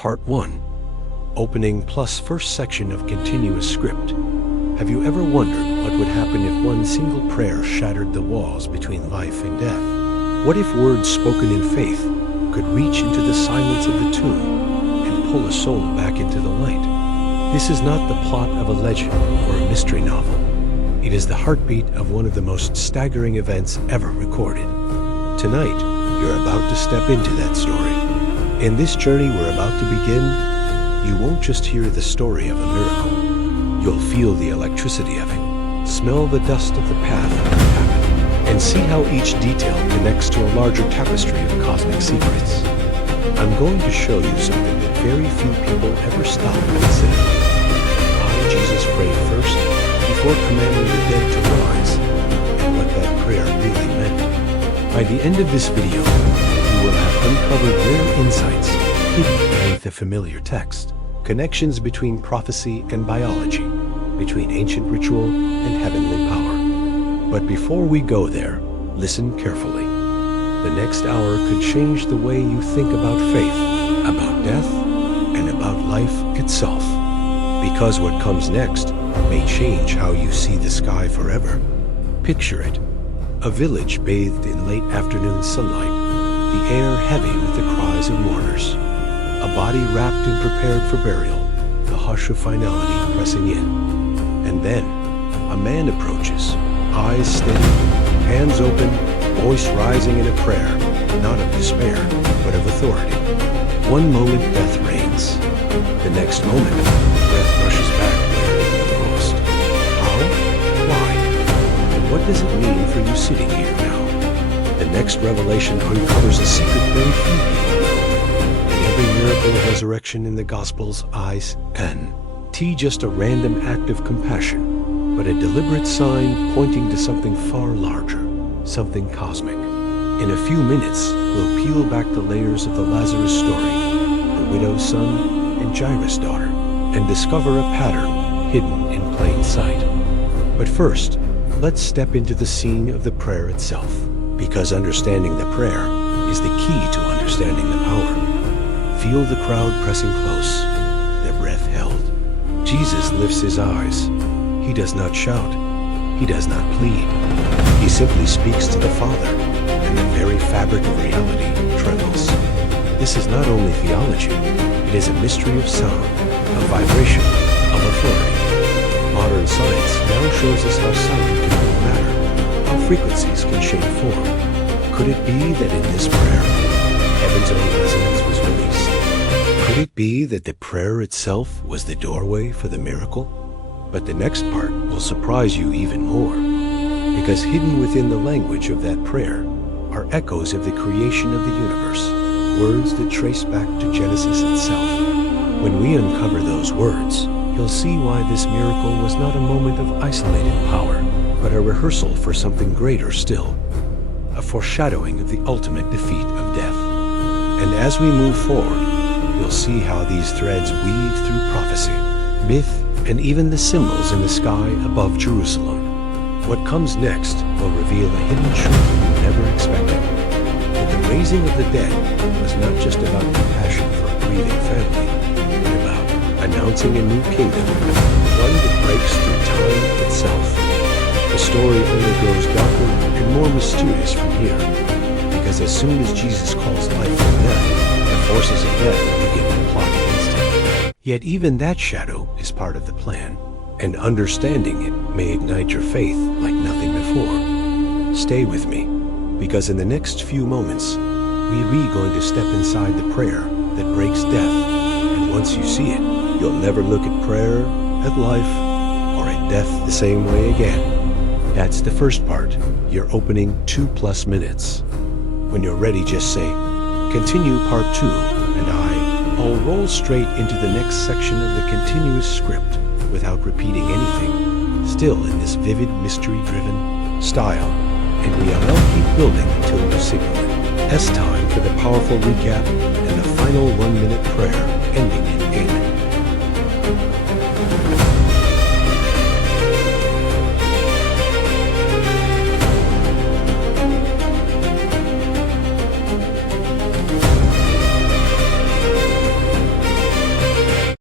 Part 1. Opening plus first section of continuous script. Have you ever wondered what would happen if one single prayer shattered the walls between life and death? What if words spoken in faith could reach into the silence of the tomb and pull a soul back into the light? This is not the plot of a legend or a mystery novel. It is the heartbeat of one of the most staggering events ever recorded. Tonight, you're about to step into that story. In this journey we're about to begin, you won't just hear the story of a miracle. You'll feel the electricity of it, smell the dust of the path where it happened, and see how each detail connects to a larger tapestry of cosmic secrets. I'm going to show you something that very few people ever stop to consider. Why Jesus prayed first before commanding the dead to rise, and what that prayer really meant. By the end of this video, you will have uncovered rare insights hidden beneath the familiar text, connections between prophecy and biology, between ancient ritual and heavenly power. But before we go there, listen carefully. The next hour could change the way you think about faith, about death, and about life itself. Because what comes next may change how you see the sky forever. Picture it. A village bathed in late afternoon sunlight, the air heavy with the cries of mourners. A body wrapped and prepared for burial, the hush of finality pressing in. And then, a man approaches, eyes steady, hands open, voice rising in a prayer, not of despair, but of authority. One moment death reigns. The next moment, breath rushes back where it was lost. How? Why? And what does it mean for you sitting here now? The next revelation uncovers a secret very few people know. In every miracle of resurrection in the Gospels, I.N.T. just a random act of compassion, but a deliberate sign pointing to something far larger, something cosmic. In a few minutes, we'll peel back the layers of the Lazarus story, the widow's son and Jairus' daughter, and discover a pattern hidden in plain sight. But first, let's step into the scene of the prayer itself, because understanding the prayer is the key to understanding the power. Feel the crowd pressing close, their breath held. Jesus lifts his eyes. He does not shout. He does not plead. He simply speaks to the Father, and the very fabric of reality trembles. This is not only theology, it is a mystery of sound, of vibration, of authority. Modern science now shows us how sound can move matter, how frequencies can shape form. Could it be that in this prayer, heaven's own resonance was released? Could it be that the prayer itself was the doorway for the miracle? But the next part will surprise you even more, because hidden within the language of that prayer are echoes of the creation of the universe, words that trace back to Genesis itself. When we uncover those words, you'll see why this miracle was not a moment of isolated power, but a rehearsal for something greater still, a foreshadowing of the ultimate defeat of death. And as we move forward, you'll see how these threads weave through prophecy, myth, and even the symbols in the sky above Jerusalem. What comes next will reveal a hidden truth you never expected. That the raising of the dead was not just about compassion for a grieving family, but about announcing a new kingdom, one that breaks through time itself. The story only grows darker and more mysterious from here, because as soon as Jesus calls life from death, the forces of death begin to plot against him. Yet even that shadow is part of the plan, and understanding it may ignite your faith like nothing before. Stay with me, because in the next few moments, we're going to step inside the prayer that breaks death, and once you see it, you'll never look at prayer, at life, or at death the same way again. That's the first part, your opening 2+ minutes. When you're ready, just say, continue part 2, and I'll roll straight into the next section of the continuous script without repeating anything, still in this vivid, mystery-driven style, and we'll keep building until you signal it. It's time for the powerful recap and the final 1-minute prayer.